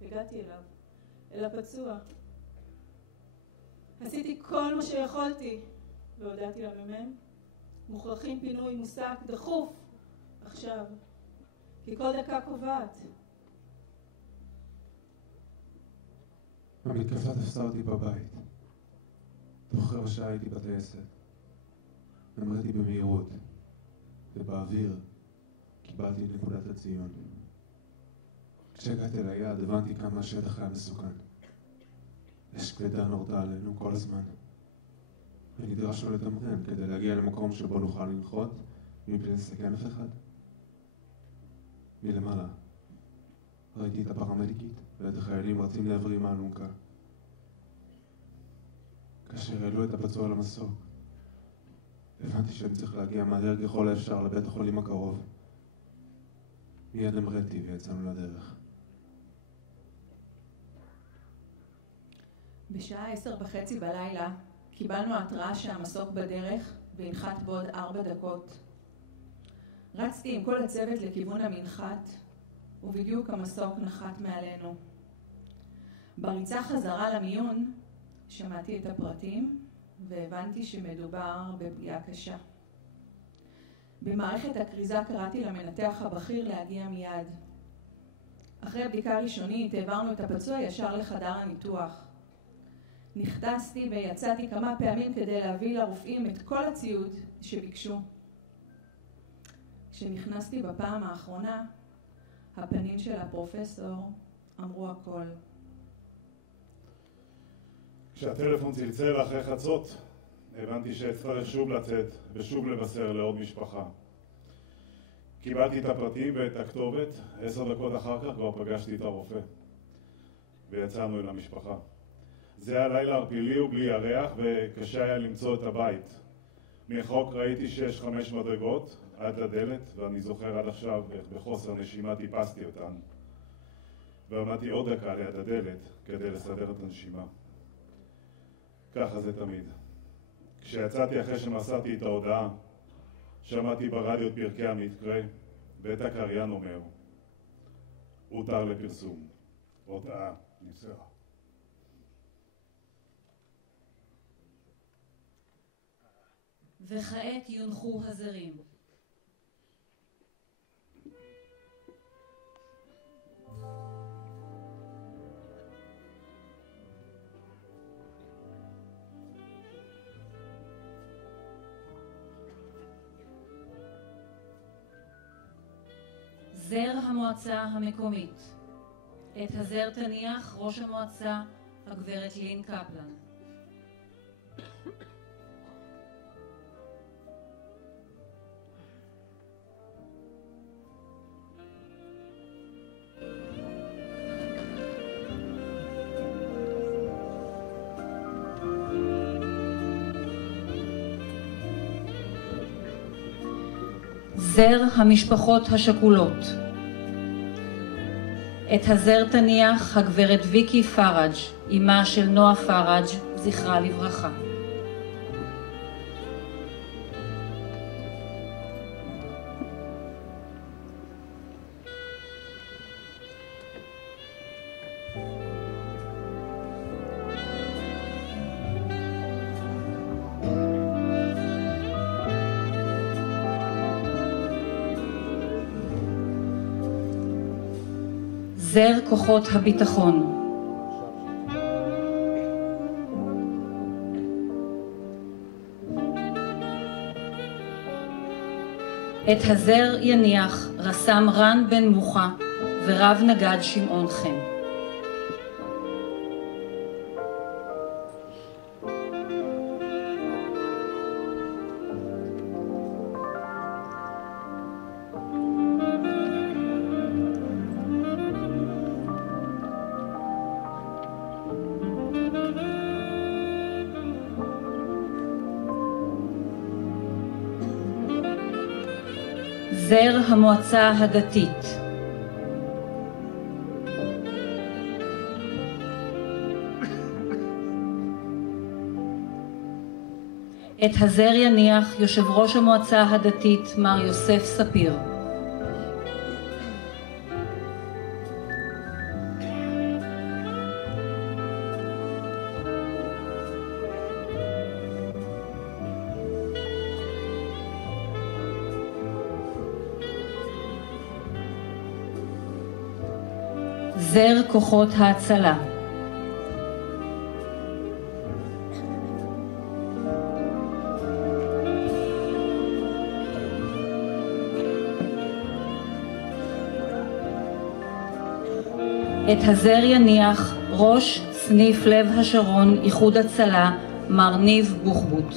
הגעתי אליו, אל הפצוע. עשיתי כל מה שיכולתי, והודעתי למ"מ, מוכרחים פינוי מוסק דחוף עכשיו, כי כל דקה קובעת. המתקפה תפסה אותי בבית. תוך רבע שעה הייתי בטייסת. נמרתי במהירות, ובאוויר קיבלתי את נקודת הציון. כשהגעתי ליעד הבנתי כמה השטח היה מסוכן. אש כבדה נורתה עלינו כל הזמן. ונדרשנו לתמרן כדי להגיע למקום שבו נוכל לנחות מבלי לסכן אף אחד. מלמעלה ראיתי את הפרמדיקית ואת החיילים רצים לעברי מהאלונקה. כאשר העלו את הפצוע למסוק, הבנתי שאני צריך להגיע מהר ככל האפשר לבית החולים הקרוב. מיד נמרתי ויצאנו לדרך. בשעה 10:30 בלילה קיבלנו התראה שהמסוק בדרך והנחת בעוד 4 דקות. רצתי עם כל הצוות לכיוון המנחת, ובדיוק המסוק נחת מעלינו. בריצה חזרה למיון שמעתי את הפרטים והבנתי שמדובר בפגיעה קשה. במערכת הקריזה קראתי למנתח הבכיר להגיע מיד. אחרי בדיקה ראשונית העברנו את הפצוע ישר לחדר הניתוח. נכנסתי ויצאתי כמה פעמים כדי להביא לרופאים את כל הציוד שביקשו. כשנכנסתי בפעם האחרונה, הפנים של הפרופסור אמרו הכל. כשהטלפון צלצל אחרי חצות, הבנתי שאצטרך שוב לצאת ושוב לבשר לעוד משפחה. קיבלתי את הפרטים ואת הכתובת, 10 דקות אחר כך כבר פגשתי את הרופא. ויצאנו אל המשפחה. זה היה לילה ערפילי ובלי ירח, וקשה היה למצוא את הבית. מרחוק ראיתי שיש 5 מדרגות עד לדלת, ואני זוכר עד עכשיו איך בחוסר נשימה טיפסתי אותן. ועמדתי עוד דקה ליד הדלת כדי לסדר את הנשימה. ככה זה תמיד. כשיצאתי אחרי שמסרתי את ההודעה, שמעתי ברדיו את פרקי המקרה, ואת הקריין אומר, הותר לפרסום. הודעה נמסרה. וכעת יונחו הזרים. זר המועצה המקומית. את הזר תניח ראש המועצה הגברת לין קפלן. זר המשפחות השכולות. את הזר תניח הגברת ויקי פראג', אמה של נועה פראג', זכרה לברכה. זר כוחות הביטחון. את הזר יניח רס"מ רן בן מוחה ורב נגד שמעון חן. זר המועצה הדתית. את הזר יניח יושב ראש המועצה הדתית מר יוסף ספיר. זר כוחות ההצלה. את הזר יניח ראש סניף לב השרון איחוד הצלה מר ניב בוחבוט.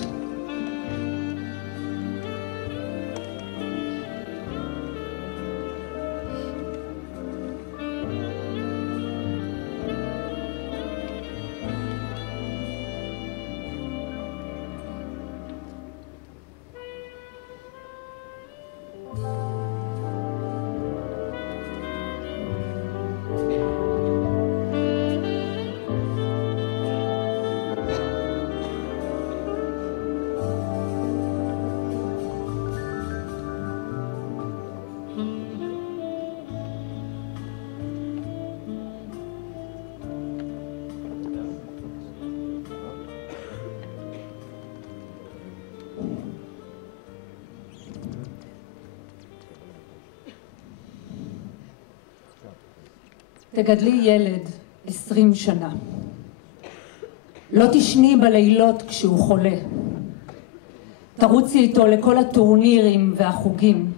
תגדלי ילד 20 שנה. לא תשני בלילות כשהוא חולה. תרוצי איתו לכל הטורנירים והחוגים.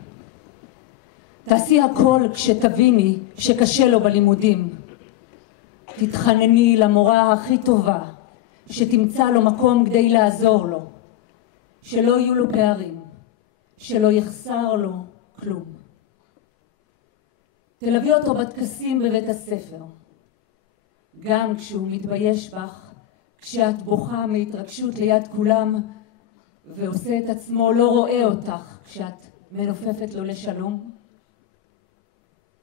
תעשי הכל כשתביני שקשה לו בלימודים. תתחנני למורה הכי טובה, שתמצא לו מקום כדי לעזור לו. שלא יהיו לו פערים, שלא יחסר לו כלום. תלווי אותו בטקסים בבית הספר. גם כשהוא מתבייש בך, כשאת בוכה מהתרגשות ליד כולם, ועושה את עצמו לא רואה אותך כשאת מנופפת לו לשלום.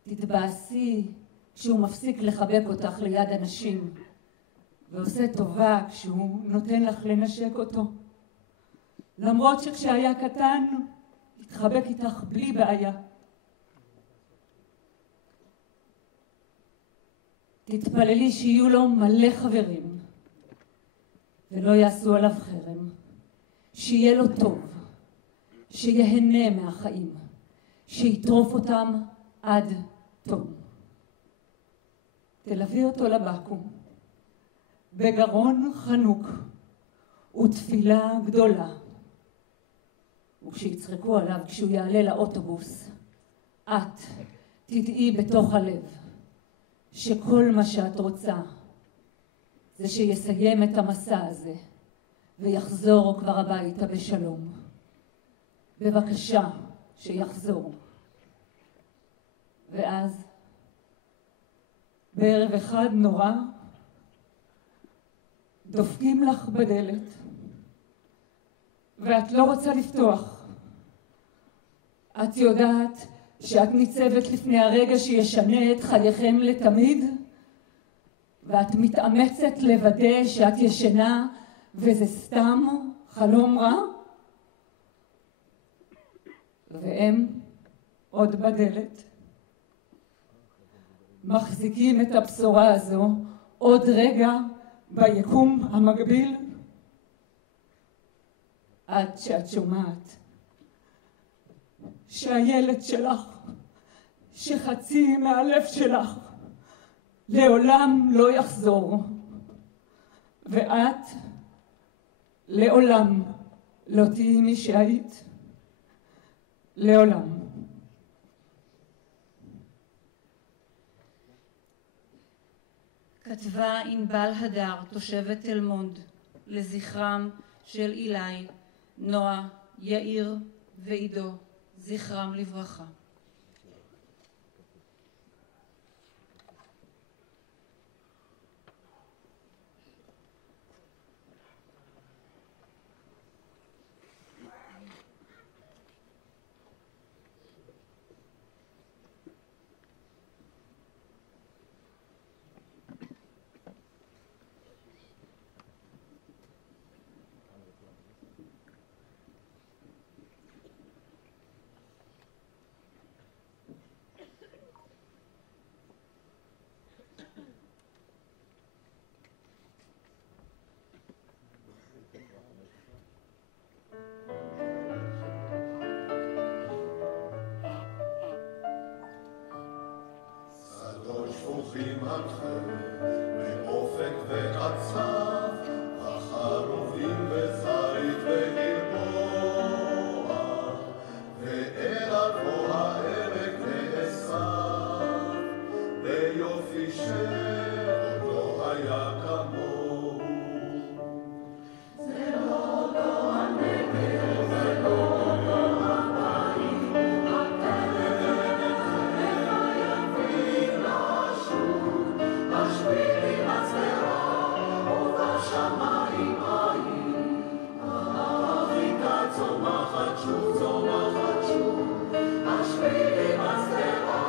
תתבאסי כשהוא מפסיק לחבק אותך ליד אנשים, ועושה טובה כשהוא נותן לך לנשק אותו. למרות שכשהיה קטן, התחבק איתך בלי בעיה. תתפללי שיהיו לו מלא חברים, ולא יעשו עליו חרם. שיהיה לו טוב, שיהנה מהחיים, שיטרוף אותם עד תום. תלווי אותו לבקו"ם, בגרון חנוק ותפילה גדולה. וכשיצחקו עליו כשהוא יעלה לאוטובוס, את תדעי בתוך הלב שכל מה שאת רוצה זה שיסיים את המסע הזה ויחזור כבר הביתה בשלום. בבקשה שיחזור. ואז בערב אחד נורא דופקים לך בדלת ואת לא רוצה לפתוח. את יודעת שאת ניצבת לפני הרגע שישנה את חייכם לתמיד? ואת מתאמצת לוודא שאת ישנה וזה סתם חלום רע? והם עוד בדלת. מחזיקים את הבשורה הזו עוד רגע ביקום המקביל, עד שאת שומעת שהילד שלך, שחצי מהלב שלך, לעולם לא יחזור, ואת לעולם לא תהיי מי שהיית. לעולם. כתבה ענבל הדר, תושבת תל מונד, לזכרם של אילי, נועה, יאיר ועידו, זכרם לברכה. באופק וקצב, החרובים בזית וגלבוע, ואל עבור העמק נאסף, ביופי שעוד לא היה כמוהו. זה לא אותו הנגב, זה לא אותו הבית, השבילים הצברה ובשמיים עין, האביתה צומחת שוב, צומחת שוב. השבילים הצברה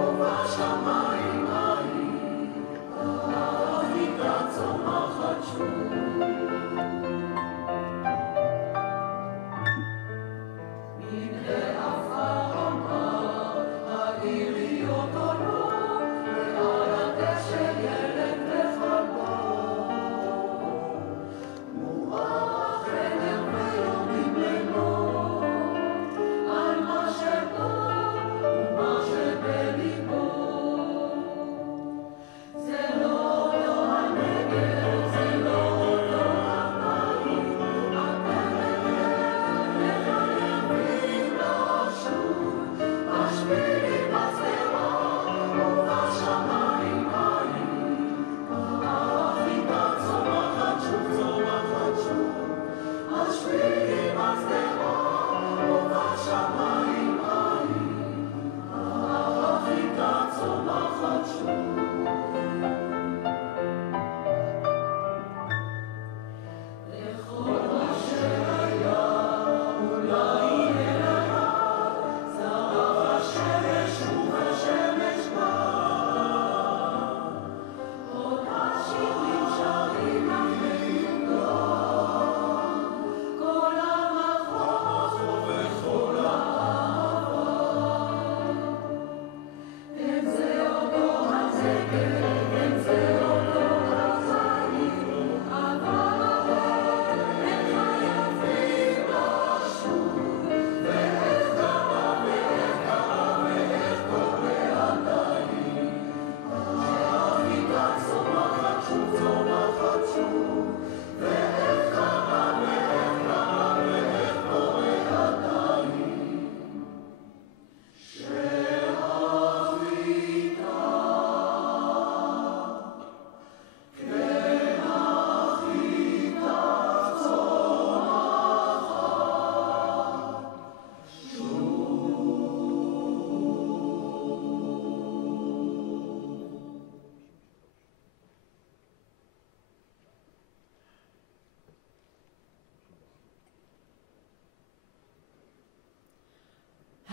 ובשמיים עין, האביתה צומחת שוב. מנהי עפר אמר, העיריות עולות, ועל הדשא ילד וחלום. מואר החדר ויורים לילות, על מה שבו ומה שבליבו.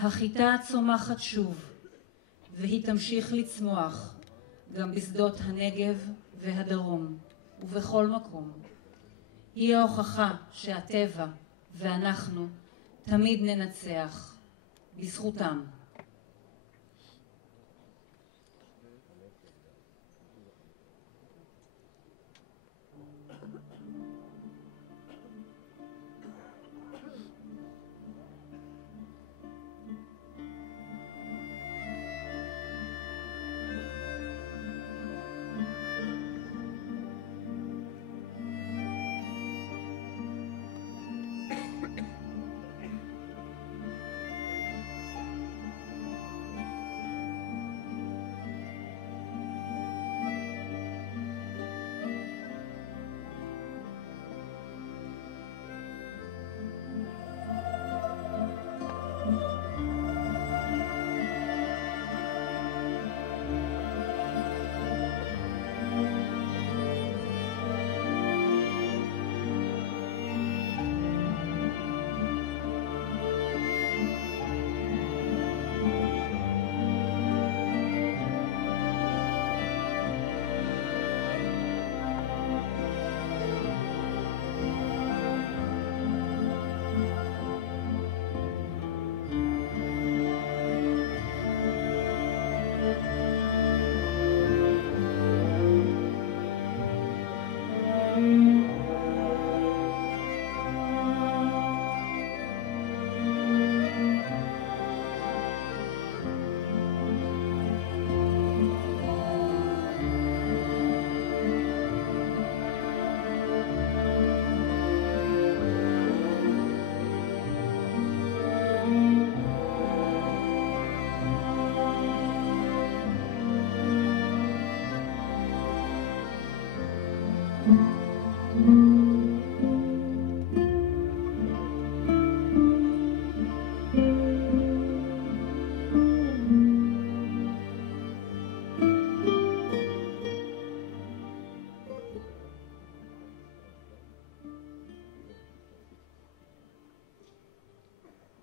החיטה צומחת שוב, והיא תמשיך לצמוח גם בשדות הנגב והדרום ובכל מקום. היא ההוכחה שהטבע ואנחנו תמיד ננצח בזכותם.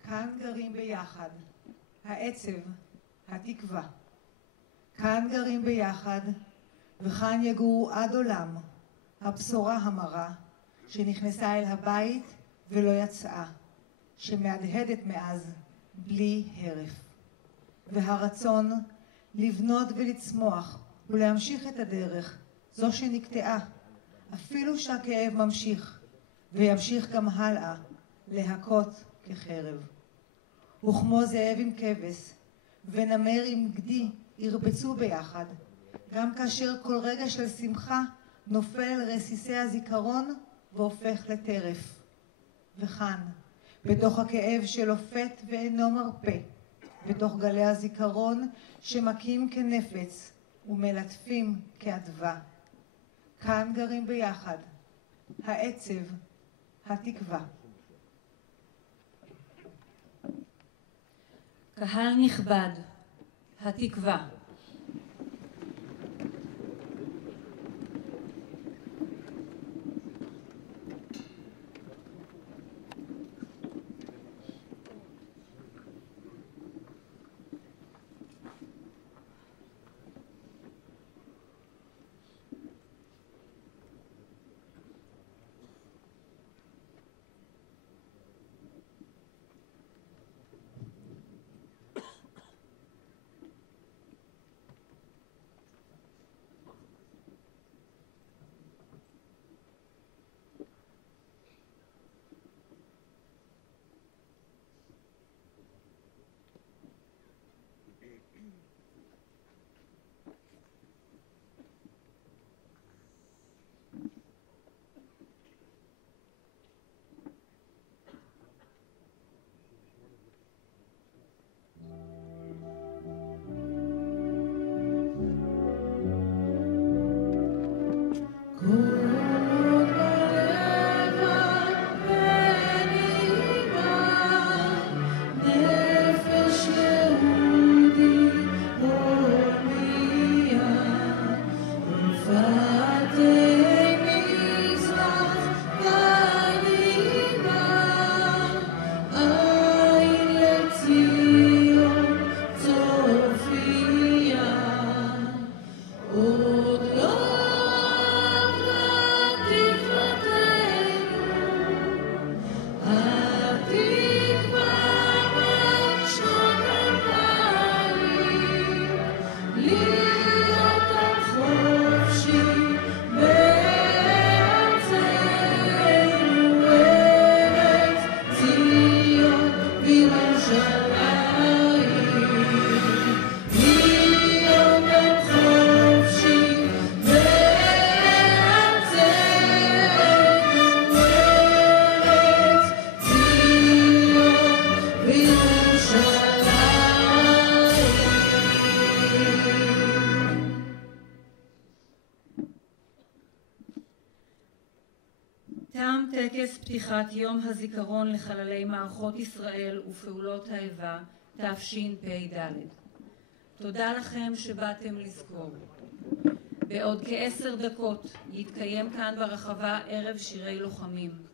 כאן גרים ביחד, העצב, התקווה. כאן גרים ביחד, וכאן יגורו עד עולם, הבשורה המרה, שנכנסה אל הבית ולא יצאה, שמהדהדת מאז בלי הרף. והרצון לבנות ולצמוח ולהמשיך את הדרך, זו שנקטעה, אפילו שהכאב ממשיך, וימשיך גם הלאה, להכות כחרב. וכמו זאב עם כבש ונמר עם גדי ירבצו ביחד, גם כאשר כל רגע של שמחה נופל אל רסיסי הזיכרון והופך לטרף. וכאן, בתוך הכאב שלופת ואינו מרפא, בתוך גלי הזיכרון שמכים כנפץ ומלטפים כאדווה, כאן גרים ביחד, העצב, התקווה. קהל נכבד, התקווה. תם טקס פתיחת יום הזיכרון לחללי מערכות ישראל ופעולות האיבה תשפ"ד. תודה לכם שבאתם לזכור. בעוד כ10 דקות יתקיים כאן ברחבה ערב שירי לוחמים.